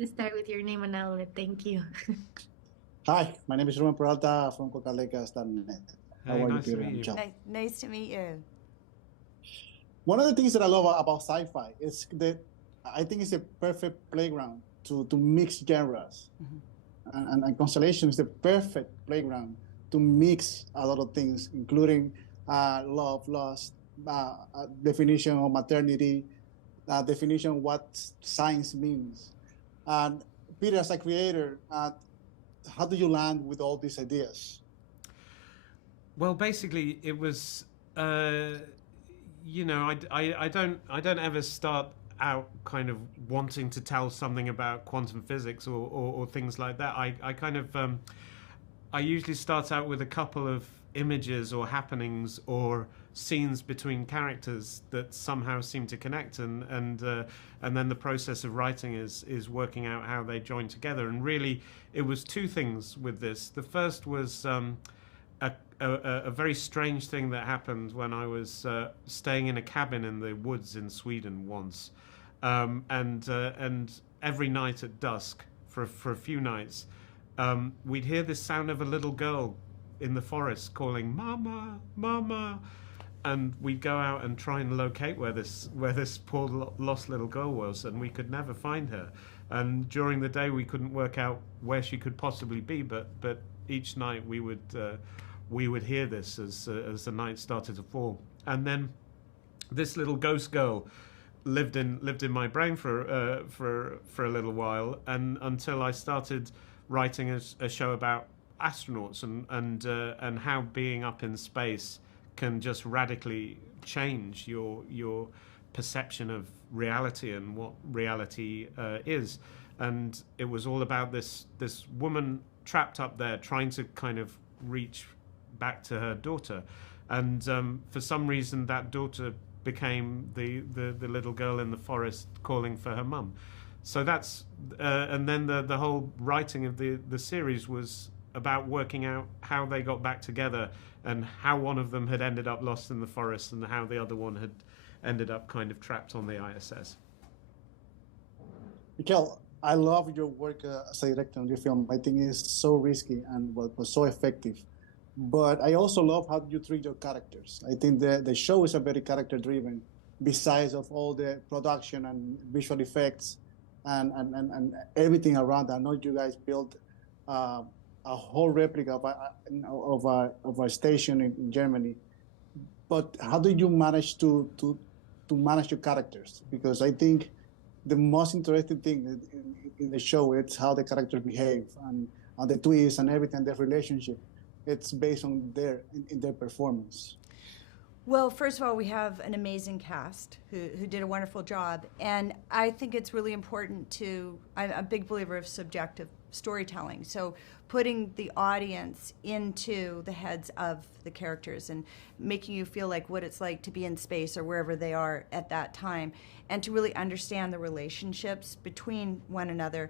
Let's start with your name and outlet. Thank you. Hi, my name is Ruben Peralta from Cocalecas.net. Hey, How are you, nice to Peter meet and you. Michelle? Nice to meet you. One of the things that I love about sci-fi is that I think it's a perfect playground to mix genres. And Constellation is the perfect playground to mix a lot of things, including love, loss, definition of maternity, definition of what science means. And Peter, as a creator, how do you land with all these ideas? Well, basically, it was, you know, I don't ever start out kind of wanting to tell something about quantum physics or things like that. I kind of, I usually start out with a couple of images or happenings or scenes between characters that somehow seem to connect, and then the process of writing is working out how they join together. And really, it was two things with this. The first was a very strange thing that happened when I was staying in a cabin in the woods in Sweden once, and every night at dusk for a few nights, we'd hear this sound of a little girl in the forest calling "Mama, Mama," and we'd go out and try and locate where this poor lost little girl was, and we could never find her. And during the day, we couldn't work out where she could possibly be, but each night we would hear this as the night started to fall. And then this little ghost girl lived in my brain for a little while, and until I started writing a show about astronauts and how being up in space can just radically change your perception of reality and what reality is. And it was all about this woman trapped up there trying to kind of reach back to her daughter, and for some reason that daughter became the little girl in the forest calling for her mum. So that's and then the whole writing of the series was about working out how they got back together and how one of them had ended up lost in the forest and how the other one had ended up kind of trapped on the ISS. Michelle, I love your work as a director on your film. I think it's so risky and was so effective. But I also love how you treat your characters. I think the show is a very character-driven, besides of all the production and visual effects and everything around that. I know you guys built a whole replica of a station in Germany. But how do you manage to manage your characters? Because I think the most interesting thing in the show is how the characters behave and the twists and everything, their relationship. It's based on in their performance. Well, first of all, we have an amazing cast who did a wonderful job. And I think it's really important I'm a big believer of subjective storytelling. So putting the audience into the heads of the characters and making you feel like what it's like to be in space or wherever they are at that time, and to really understand the relationships between one another.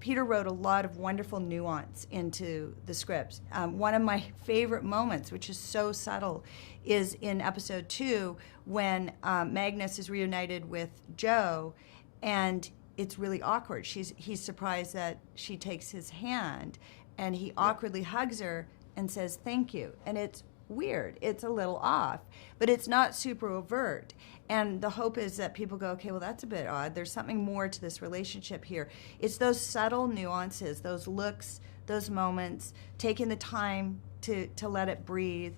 Peter wrote a lot of wonderful nuance into the script. One of my favorite moments, which is so subtle, is in episode 2 when Magnus is reunited with Jo, and it's really awkward. He's surprised that she takes his hand, and he awkwardly hugs her and says thank you. And it's weird. It's a little off, but it's not super overt. And the hope is that people go, okay, well, that's a bit odd. There's something more to this relationship here. It's those subtle nuances, those looks, those moments, taking the time to let it breathe,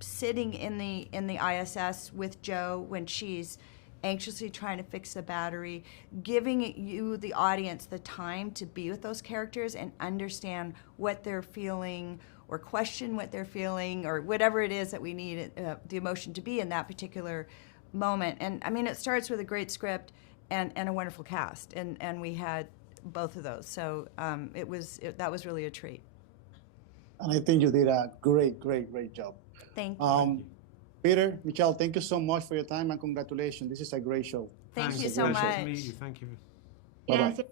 sitting in the ISS with Jo when she's anxiously trying to fix the battery, giving you, the audience, the time to be with those characters and understand what they're feeling or question what they're feeling or whatever it is that we need the emotion to be in that particular moment. And I mean, it starts with a great script and a wonderful cast, and we had both of those. So that was really a treat. And I think you did a great job. Thank you. Peter, Michelle, thank you so much for your time and congratulations. This is a great show. Thank you Thanks. so Pleasure much. to meet you. Thank you. Bye-bye. Gracias.